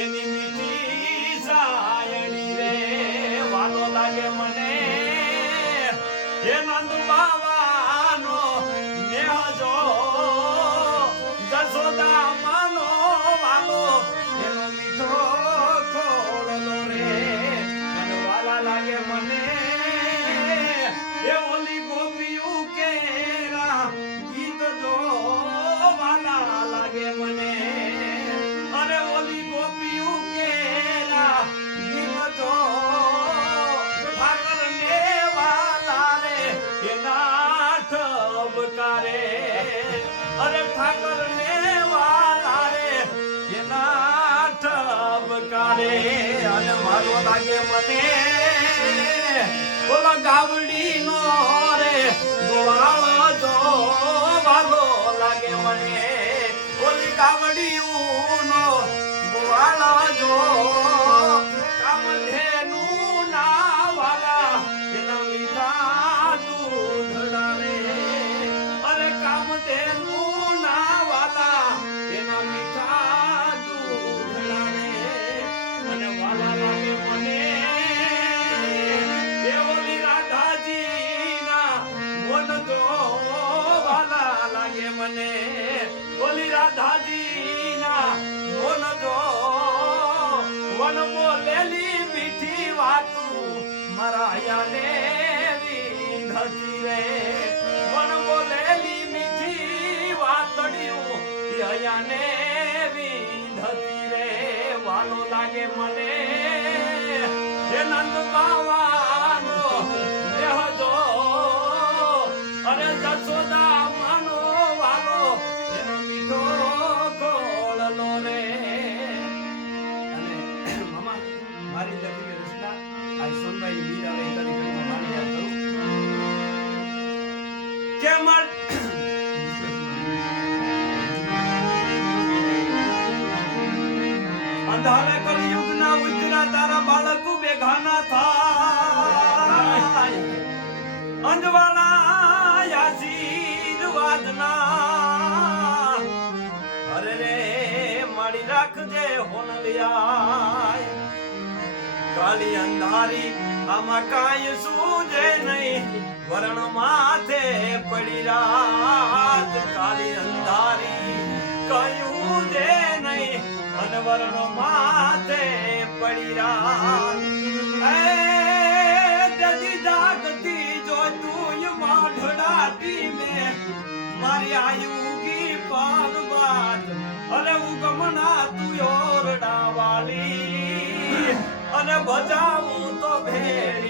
એની મીઠી સાયણી રે વાલો લાગે મને હે નંદ બાવાનો નેહ જો જસોદા માનો વાલો એનો મીઠો ખોળલો રે મને વાલા લાગે મને એ ઓલી ગોપીયું કેરા ગીત જો વાલા લાગે મને અરે ઓલી ગોપીયું કેરા ગીત જો ઠાકર ને વાલા રે એના ઠબકારે અરે ઠાકર ને વાલા રે એના ઠબકારે અને મારો લાગે મને ઓલો ગાવડી નો રે ગોવાળો જો વાલો લાગે મને ઓલી ગાવડી નો ગોવાળો જો કામધેનું ના વાલા એના મીઠા દૂધડા રે અરે કામધેનું ના વાલા એના મીઠા દૂધડા રે અને વાલા લાગે મને મને ઓલી રાધાજી ના બોલ જો વન બોલેલી મીઠી વાતું મારા યાને વિંધતી રે વન બોલેલી મીઠી વાતડિયું યાને વિંધતી રે વાલો લાગે મને હે નંદ બાવાનો દેહ જો અરે જસોદા મારી લખેલી રચના આ સોનભાઈ વીર આવે એકાદી ઘડીમાં મારી યાદ કરું કે માર અંધારે કલયુગના ઉજરા તારા બાળક બેઘાના થાય અંજવાળા આશીર્વાદના અરે રે મારી રાખજે હોનલિયા કાલી અંધારી આમાં કાંઈ સૂજે નહીં વરણ માથે પડી રાત કાલી અંધારી કયું જે નહીં અને વરણ માથે પડી રાત જદી જાગતી જો તું માઢડાતી મેં મારી આયુગી પારવાત અને ઉગમના તું ઓરડા વાલી અને બજાવું તો ભેળી